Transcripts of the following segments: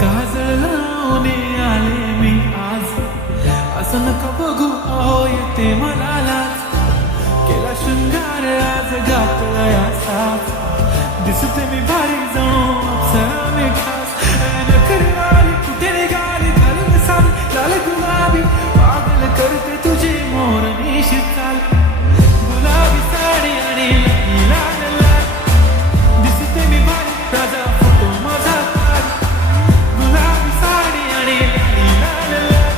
काजळ लावून आले मी आज, असं नका बघू अहो येते मला लाज. केला शृंगार आज घातलाय साज, दिसते मी भारी जणू अप्सरा मी खास. नखरवाली कुठे निघाली झाली साली लाल गुलाबी, पागल करते तुझी मोरनीशी चाल. गुलाबी साडी आणि लाल लाल, दिसते मी भारी राजा फोटो माझा काढ. गुलाबी साडी आणि लाल लाल,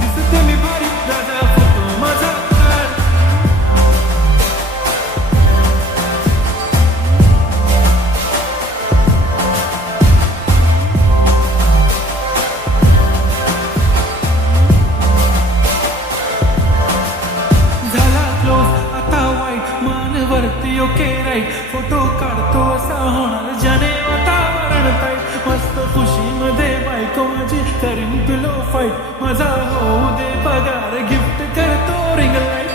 दिसते मी भारी राजा फोटो माझा काढ. झाला क्लोज आता वाईट, मानवरती ओके राईट. फोटो काढतो असा होणार ज्याने वातावरण टाईट. मस्त खुशीमध्ये बायको माझी करीन पिलो फाईट. माझा होऊ दे पगार गिफ्ट करतो रिंग लाईट.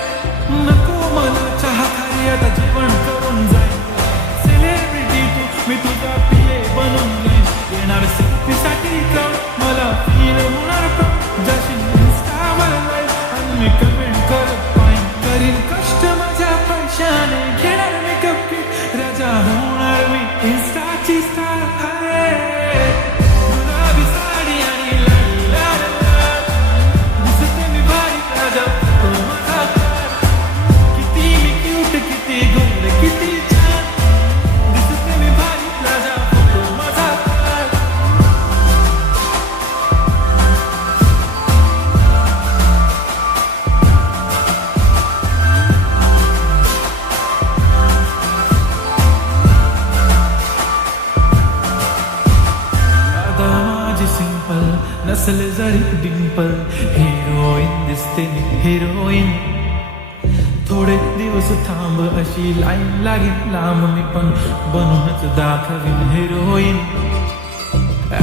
नको मला चहा खारी आता जेवण करून जाईन. सेलिब्रिटी तू मी तुझा पिये बनून जाईन. येणार सेल्फीसाठी क्राऊड, मला फील होणार प्राऊड. जाशील इंस्टावर लाईव्ह आणि मी कमेंट करत पाईन. करीन कष्ट माझ्या पैशाने, घेणार मी कपकिट. राजा होणार मी इंस्टाची स्टार आहे. गुलाबी साडी आणि लाल लाल लाल, दिसते मी भारी राजा फोटो माझा काढ. किती मी क्यूट किती गोड किती छान, दिसते मी भारी राजा फोटो माझा काढ. राधा माझी सिंपल नसले जरी डिंपल, हिरोईन दिसते मी हिरोईन. थोडे दिवस थांब अशी लाईन लागेल लांब, मी पण बनूनच दाखवीन हिरोईन.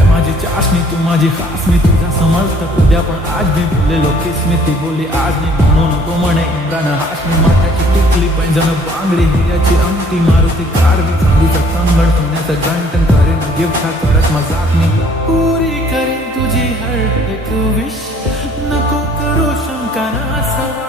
माझी चाशनी तू माझी खास, मी तुझा समजत उद्या पण आज मी बोललेलो किस मी. ती बोलली आज नाही म्हणून तो म्हणे इम्रान हाशमी. माथ्याची टिकली पैंजण बांगडी, हिऱ्याची अंगठी, मारुती कारवी, चांदीचा कंगण, सोन्याचं गंटन. करेन गिफ्ट हा करत मजाक मी, पुरी करेन तुझी हर एक विश. नको करू शंका ना सवाल.